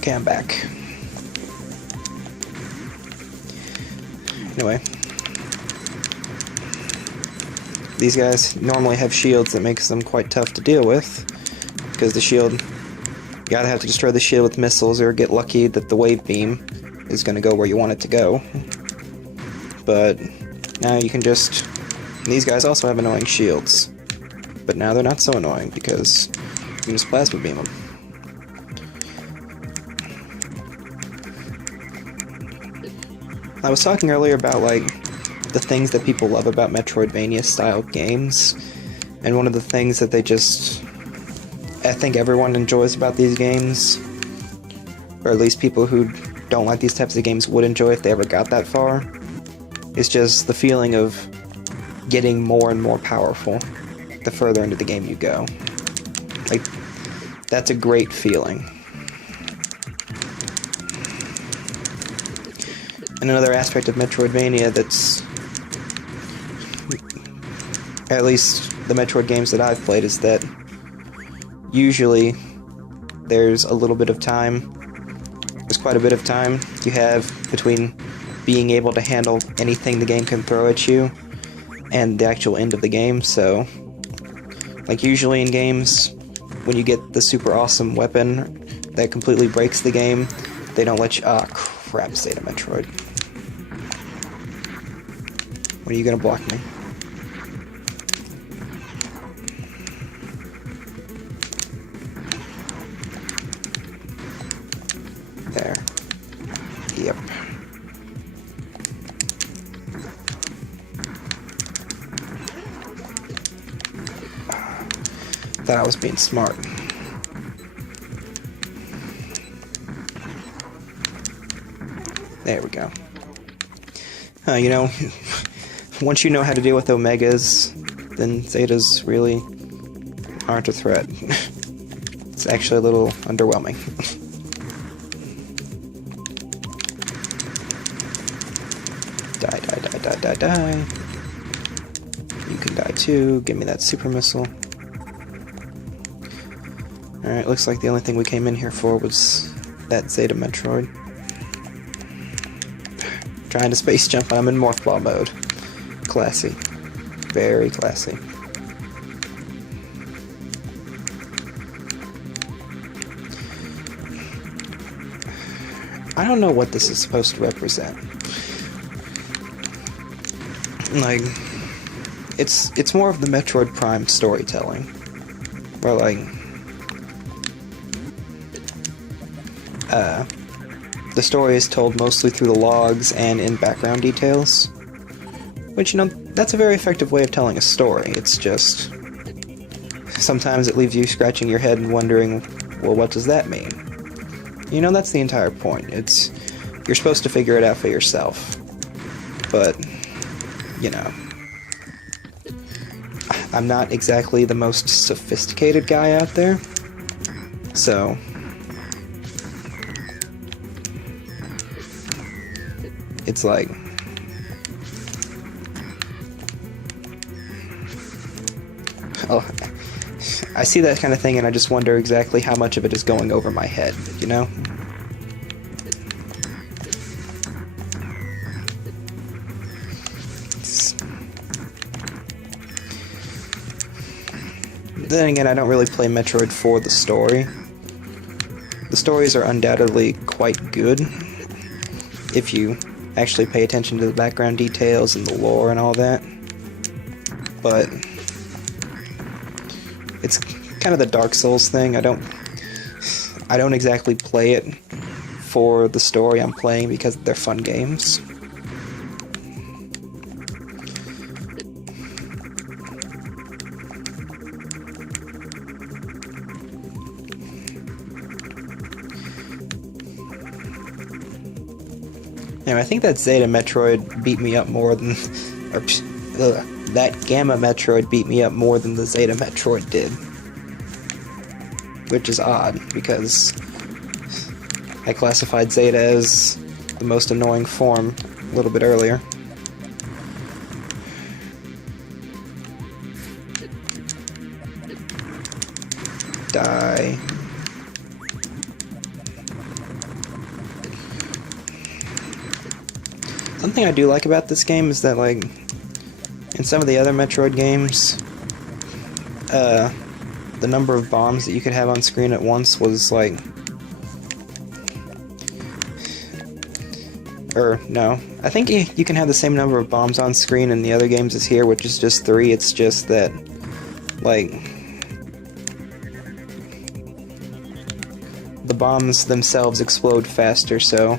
Okay, I'm back. Anyway. These guys normally have shields that makes them quite tough to deal with, because the shield, you either have to destroy the shield with missiles or get lucky that the wave beam is going to go where you want it to go. But now you can just... These guys also have annoying shields, but now they're not so annoying because you can just plasma beam them. I was talking earlier about, like, the things that people love about Metroidvania-style games, and one of the things that I think everyone enjoys about these games, or at least people who don't like these types of games would enjoy if they ever got that far, is just the feeling of getting more and more powerful the further into the game you go. Like, that's a great feeling. And another aspect of Metroidvania that's, at least the Metroid games that I've played, is that usually there's a little bit of time, there's quite a bit of time you have between being able to handle anything the game can throw at you and the actual end of the game. So, like, usually in games, when you get the super awesome weapon that completely breaks the game, they don't let you... Ah, crap, Zeta Metroid. When are you gonna block me? There. Yep. Thought I was being smart. There we go. You know, once you know how to deal with Omegas, then Zetas really aren't a threat. It's actually a little underwhelming. Die. You can die too. Give me that super missile. Alright, looks like the only thing we came in here for was that Zeta Metroid. Trying to space jump, I'm in Morph Ball mode. Classy. Very classy. I don't know what this is supposed to represent. Like, it's more of the Metroid Prime storytelling, where, like, the story is told mostly through the logs and in background details, which, you know, that's a very effective way of telling a story. It's just, sometimes it leaves you scratching your head and wondering, well, what does that mean? You know, that's the entire point. You're supposed to figure it out for yourself. But, you know, I'm not exactly the most sophisticated guy out there, so it's like, oh, I see that kind of thing and I just wonder exactly how much of it is going over my head, you know? Then again, I don't really play Metroid for the story. The stories are undoubtedly quite good if you actually pay attention to the background details and the lore and all that. But it's kind of the Dark Souls thing. I don't exactly play it for the story. I'm playing because they're fun games. Anyway, I think that Zeta Metroid beat me up more than... that Gamma Metroid beat me up more than the Zeta Metroid did. Which is odd, because I classified Zeta as the most annoying form a little bit earlier. Die. Something I do like about this game is that, like, in some of the other Metroid games, the number of bombs that you could have on screen at once was, like... Or, no. I think you can have the same number of bombs on screen in the other games as here, which is just 3. It's just that, like... the bombs themselves explode faster, so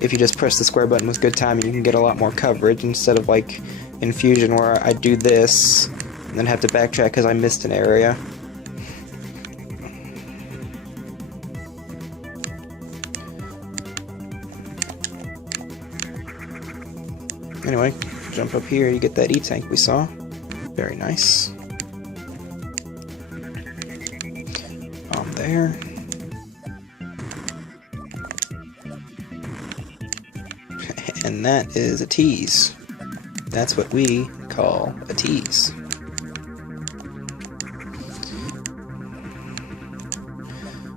if you just press the square button with good timing, you can get a lot more coverage, instead of, like, in Fusion, where I do this, and then have to backtrack because I missed an area. Anyway, jump up here, you get that E-tank we saw. Very nice. Bomb there. And that is a tease. That's what we call a tease.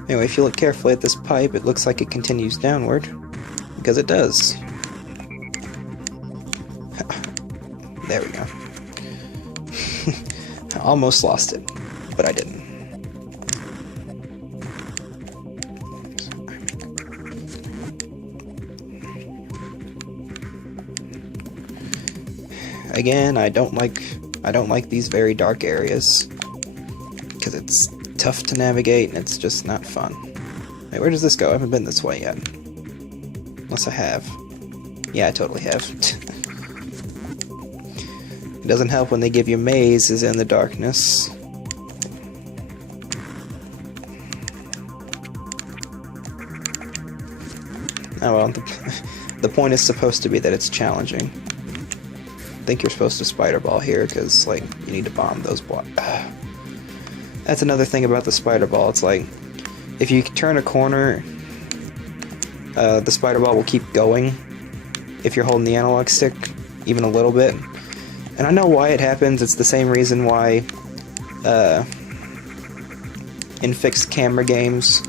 Anyway, if you look carefully at this pipe, it looks like it continues downward, because it does. There we go. I almost lost it, but I didn't. Again, I don't like these very dark areas, because it's tough to navigate and it's just not fun. Wait, where does this go? I haven't been this way yet. Unless I have. Yeah, I totally have. It doesn't help when they give you mazes in the darkness. Oh well, the point is supposed to be that it's challenging. I think you're supposed to spider ball here, because, like, you need to bomb those blocks. That's another thing about the spider ball. It's like, if you turn a corner, the spider ball will keep going if you're holding the analog stick even a little bit. And I know why it happens. It's the same reason why in fixed camera games,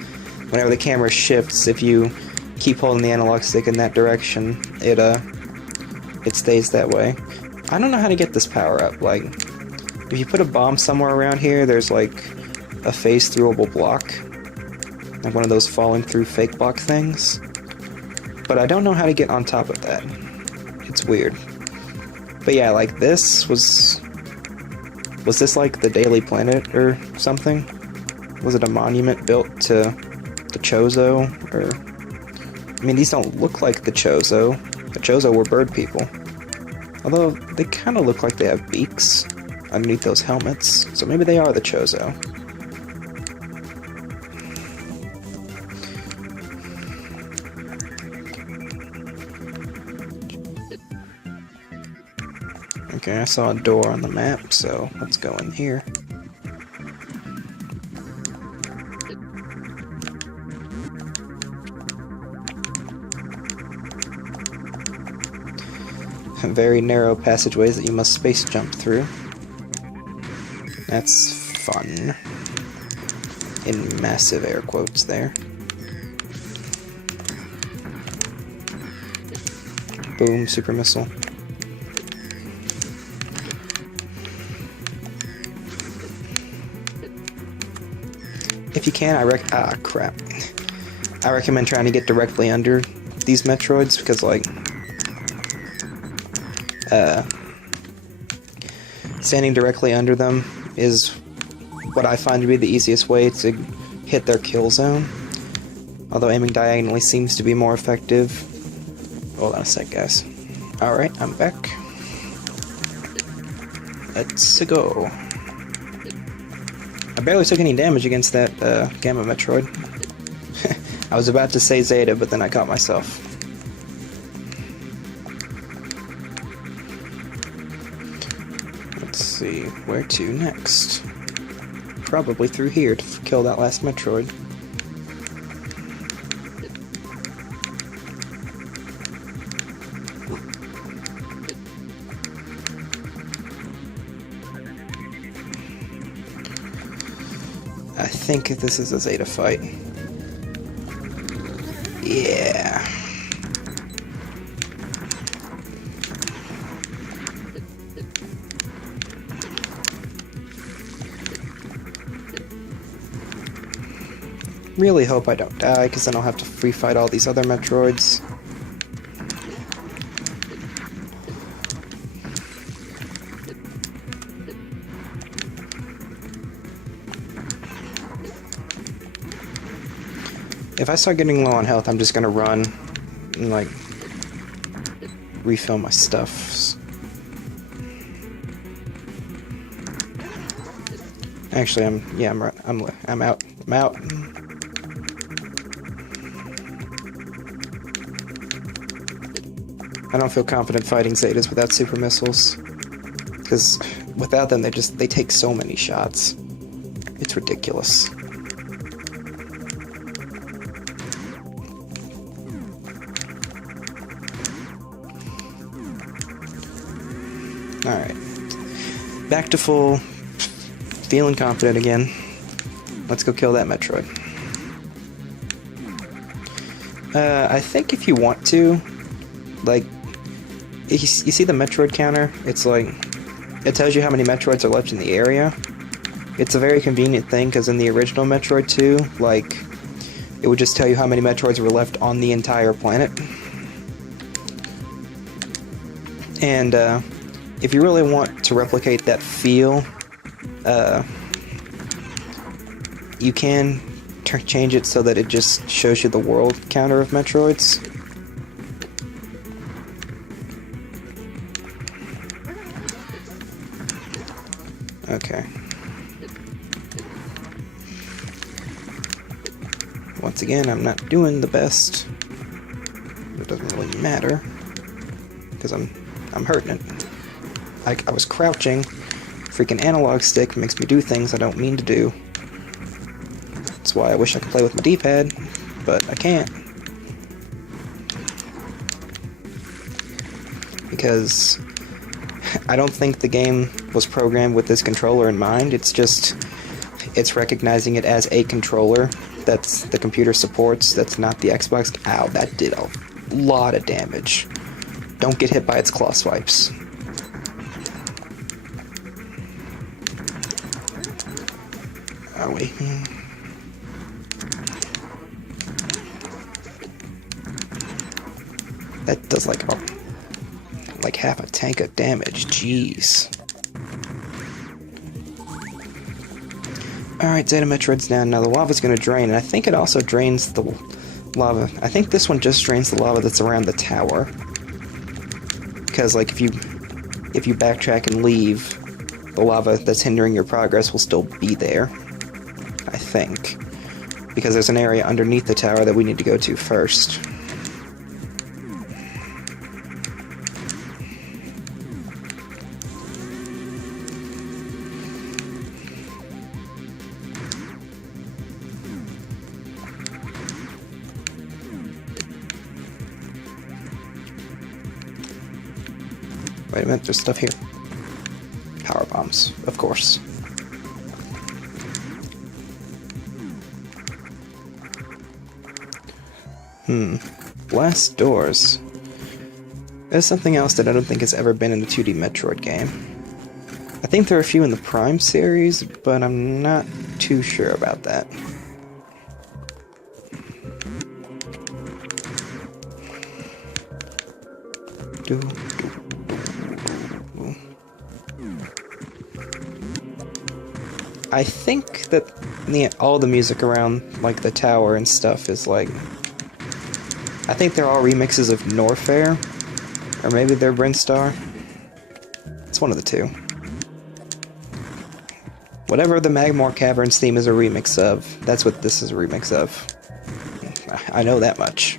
whenever the camera shifts, if you keep holding the analog stick in that direction, it stays that way. I don't know how to get this power up. Like, if you put a bomb somewhere around here, there's like a phase-throughable block, like one of those falling through fake block things. But I don't know how to get on top of that. It's weird. But yeah, like this was this like the Daily Planet or something? Was it a monument built to the Chozo? Or, I mean, these don't look like the Chozo. The Chozo were bird people. Although, they kind of look like they have beaks underneath those helmets, so maybe they are the Chozo. Okay, I saw a door on the map, so let's go in here. Very narrow passageways that you must space jump through. That's fun. In massive air quotes there. Boom, super missile. If you can, crap. I recommend trying to get directly under these Metroids, because, like, standing directly under them is what I find to be the easiest way to hit their kill zone. Although aiming diagonally seems to be more effective. Hold on a sec, guys. Alright, I'm back. Let's go. I barely took any damage against that Gamma Metroid. I was about to say Zeta, but then I caught myself. Let's see, where to next? Probably through here to kill that last Metroid. I think this is a Zeta fight. Yeah. really hope I don't die, because then I'll have to free fight all these other Metroids. If I start getting low on health, I'm just gonna run and, like, refill my stuff. Actually, I'm out. I'm out. I don't feel confident fighting Zetas without super missiles, because without them, they take so many shots. It's ridiculous. Alright. Back to full. Feeling confident again. Let's go kill that Metroid. I think if you want to, like, you see the Metroid counter? It's like, it tells you how many Metroids are left in the area. It's a very convenient thing, because in the original Metroid 2, like, it would just tell you how many Metroids were left on the entire planet. And, if you really want to replicate that feel, you can change it so that it just shows you the world counter of Metroids. Okay. Once again, I'm not doing the best. It doesn't really matter, because I'm hurting it. I was crouching. Freaking analog stick makes me do things I don't mean to do. That's why I wish I could play with my D-pad, but I can't. Because I don't think the game was programmed with this controller in mind. It's recognizing it as a controller that's the computer supports, that's not the Xbox. Ow, that did a lot of damage. Don't get hit by its claw swipes. Are we? That does like half a tank of damage. Jeez. Alright, Zeta Metroid's down. Now the lava's gonna drain, and I think it also drains the lava. I think this one just drains the lava that's around the tower. Because, like, if you backtrack and leave, the lava that's hindering your progress will still be there. I think. Because there's an area underneath the tower that we need to go to first. Wait a minute, there's stuff here. Power bombs, of course. Blast doors. There's something else that I don't think has ever been in a 2D Metroid game. I think there are a few in the Prime series, but I'm not too sure about that. I think that all the music around, like, the tower and stuff is, like... I think they're all remixes of Norfair, or maybe they're Brinstar. It's one of the two. Whatever the Magmore Caverns theme is a remix of, that's what this is a remix of. I know that much.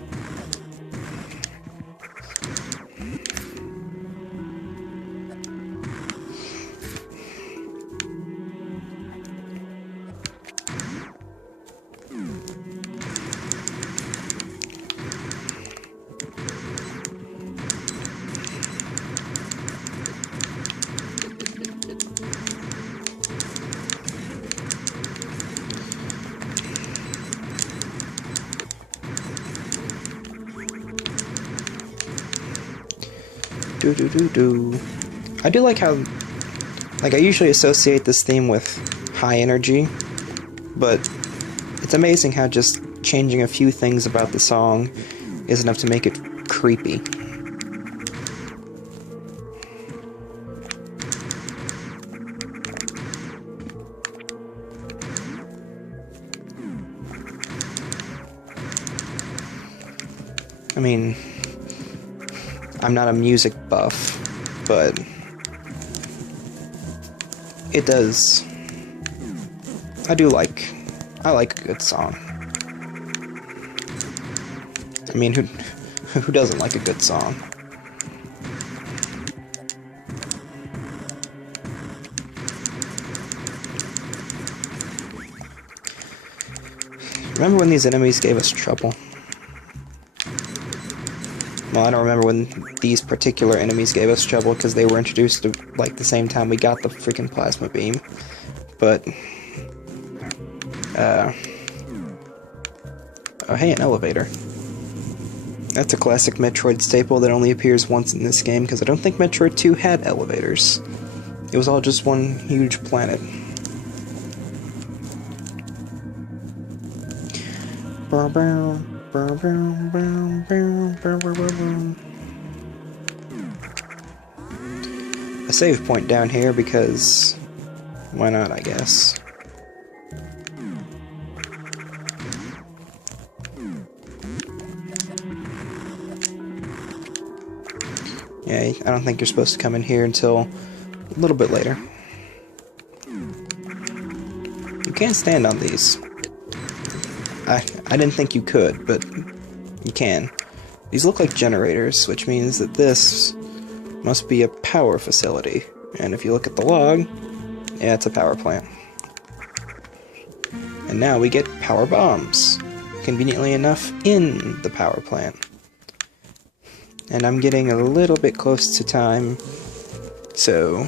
I do like how, like, I usually associate this theme with high energy, but It's amazing how just changing a few things about the song is enough to make it creepy. I mean, I'm not a music buff, but it does. I like a good song. I mean, who doesn't like a good song? Remember when these enemies gave us trouble? Well, I don't remember when these particular enemies gave us trouble because they were introduced to, like, the same time we got the freaking plasma beam. But, oh hey, an elevator. That's a classic Metroid staple that only appears once in this game because I don't think Metroid 2 had elevators. It was all just one huge planet. A save point down here because why not, I guess. Yeah, I don't think you're supposed to come in here until a little bit later. You can't stand on these. I didn't think you could, but you can. These look like generators, which means that this must be a power facility. And if you look at the log, yeah, it's a power plant. And now we get power bombs, conveniently enough, in the power plant. And I'm getting a little bit close to time, so...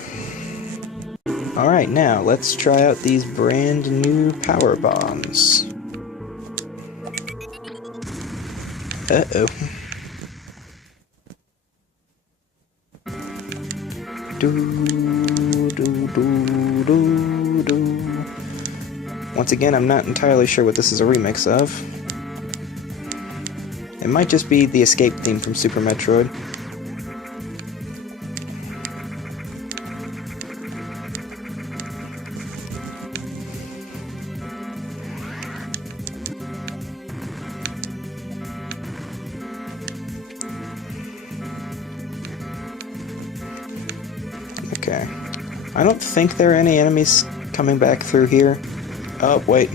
Alright, now let's try out these brand new power bombs. Uh-oh. Once again, I'm not entirely sure what this is a remix of. It might just be the escape theme from Super Metroid. Okay. I don't think there are any enemies coming back through here. Oh, wait.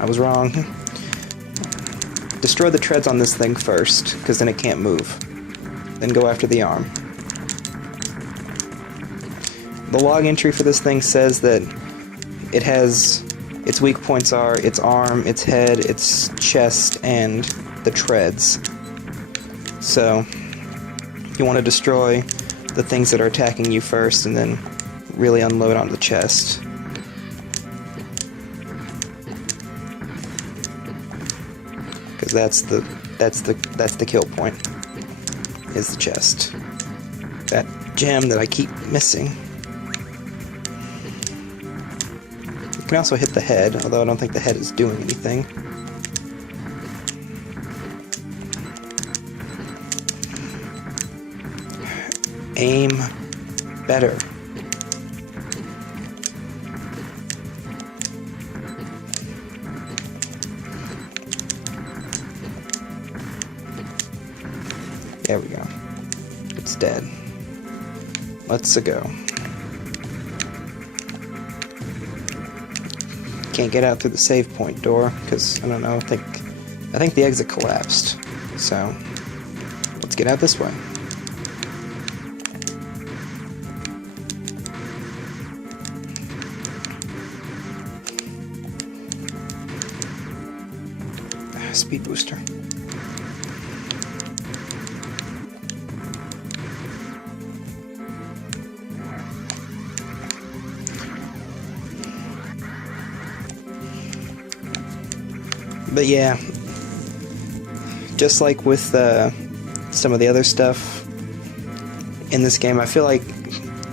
I was wrong. Destroy the treads on this thing first, because then it can't move. Then go after the arm. The log entry for this thing says that it has... its weak points are its arm, its head, its chest, and the treads. So, you want to destroy the things that are attacking you first, and then really unload on the chest. Because that's the kill point, is the chest. That gem that I keep missing. You can also hit the head, although I don't think the head is doing anything. Aim better. There we go. It's dead. Let's go. Can't get out through the save point door because I don't know. I think the exit collapsed. So let's get out this way. Speed booster. But yeah, just like with some of the other stuff in this game, I feel like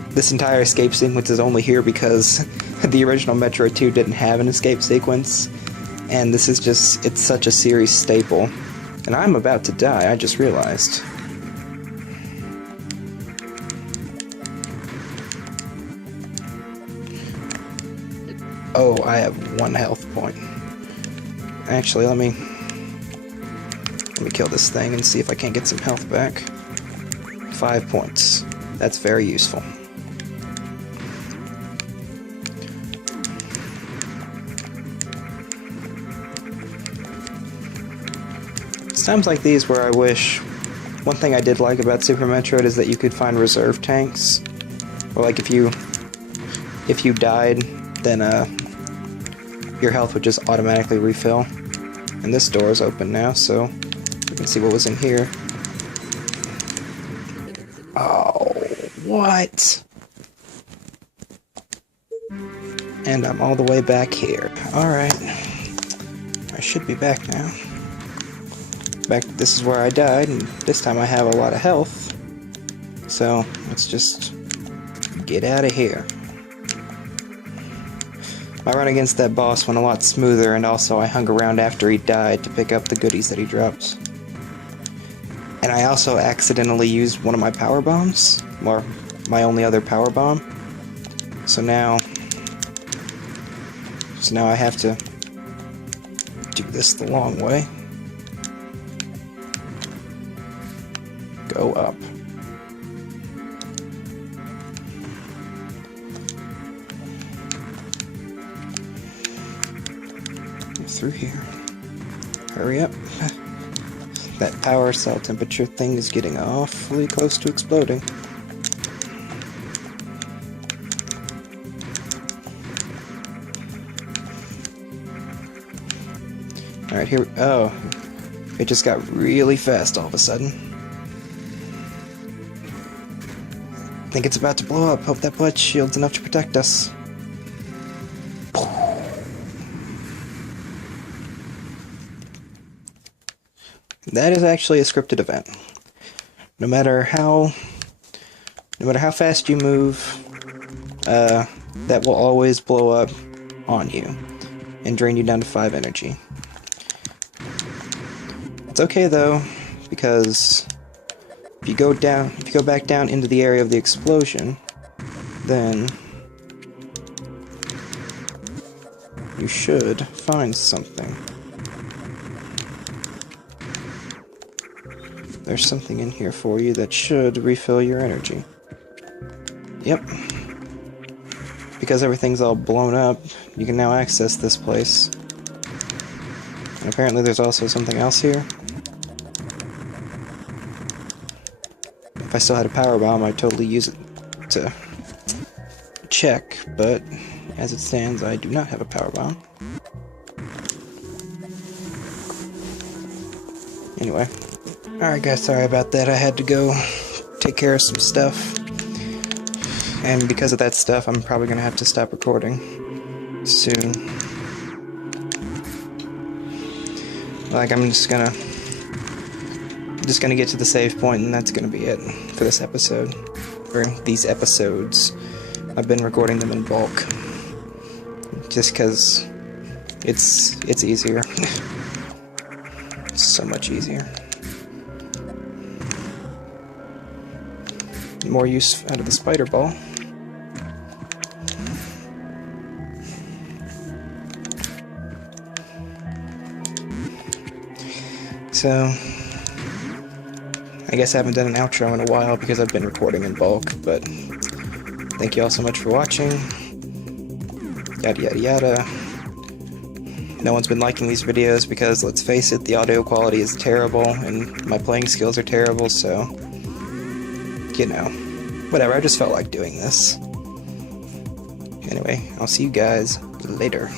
this entire escape sequence is only here because the original Metroid 2 didn't have an escape sequence, And this is just, it's such a series staple. And I'm about to die, I just realized. Oh, I have 1 health point. Actually, let me kill this thing and see if I can't get some health back. 5 points. That's very useful. It's times like these where I wish... One thing I did like about Super Metroid is that you could find reserve tanks. Or like if you died, then your health would just automatically refill. And this door is open now, so we can see what was in here. Oh, what? And I'm all the way back here. Alright. I should be back now. This is where I died, and this time I have a lot of health. So, let's just get out of here. My run against that boss went a lot smoother, and also I hung around after he died to pick up the goodies that he dropped. And I also accidentally used one of my power bombs, or my only other power bomb. So now I have to do this the long way. Go up. Through here. Hurry up. That power cell temperature thing is getting awfully close to exploding. Alright, here. Oh. It just got really fast all of a sudden. I think it's about to blow up. Hope that blood shield's enough to protect us. That is actually a scripted event. No matter how fast you move, that will always blow up on you and drain you down to 5 energy. It's okay though, because if you go back down into the area of the explosion, then you should find something. There's something in here for you that should refill your energy. Yep. Because everything's all blown up, you can now access this place. And apparently there's also something else here. If I still had a power bomb, I'd totally use it to check, but as it stands, I do not have a power bomb. Anyway. Alright guys, sorry about that. I had to go take care of some stuff. And because of that stuff, I'm probably gonna have to stop recording soon. Like, I'm just gonna get to the save point, and that's gonna be it for this episode. Or these episodes. I've been recording them in bulk. Just because it's easier. It's so much easier. More use out of the spider ball. So, I guess I haven't done an outro in a while because I've been recording in bulk, but thank you all so much for watching. Yada yada yada. No one's been liking these videos because, let's face it, the audio quality is terrible and my playing skills are terrible, so, you know, whatever, I just felt like doing this. Anyway, I'll see you guys later.